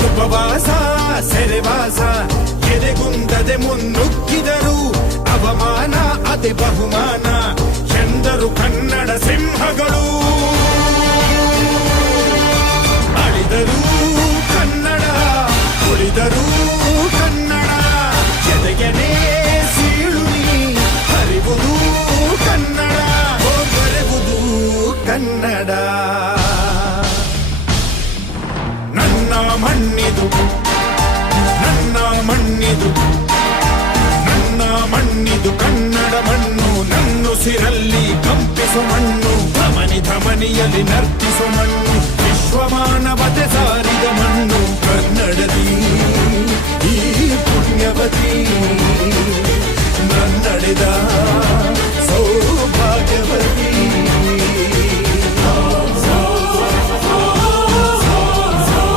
ಉಪವಾಸ ಸೆರೆವಾಸ ಎದೆಗುಂದದೆ ಮುನ್ನುಗ್ಗಿದರು ಅವಮಾನ ಅತಿ ಬಹುಮಾನ ಎಂದರು ಕನ್ನಡ ಸಿಂಹಗಳು ಅಳಿದರು ಕನ್ನಡ ಉಳಿದರು ಕನ್ನಡ ಎದೆಗೆನೆ ಸೀಳುನಿ ಹರಿವುದು ಕನ್ನಡ ಬರೆವುದು ಕನ್ನಡ ನನ್ನ ಮಣ್ಣಿದು ನನ್ನ ಮಣ್ಣಿದು ನನ್ನ ಮಣ್ಣಿದು ಕನ್ನಡ ಮಣ್ಣು ನನ್ನುಸಿರಲ್ಲಿ ಕಂಪಿಸು ಮಣ್ಣು ಧಮನಿ ಧಮನಿಯಲ್ಲಿ ನರ್ತಿಸು ಮಣ್ಣು ವಿಶ್ವಮಾನವತೆ ಸಾರಿದ